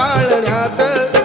पाळण्यात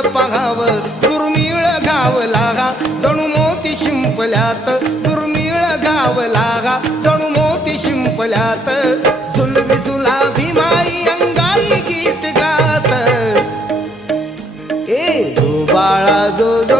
पाहाव दुर्मिळ गाव लागा. जणू मोती शिंपल्यात दुर्मिळ गाव लागा. जणू मोती शिंपल्यात झुलवी झुला भीमाई अंगाई गीत गात. ए बाळा जो जो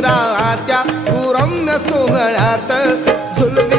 राहत्या पुरम्य सोहळ्यात झुलवी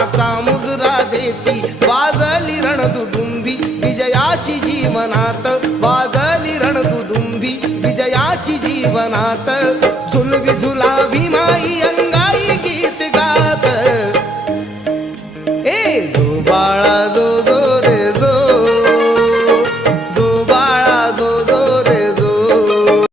मनाचा मुजरा देची वाजली रणदुदुंबी विजयाची जीवनात वाजली रणदुदुंबी विजयाची जीवनात. झुलवी झुलावी माई अंगाई गीत गात. ए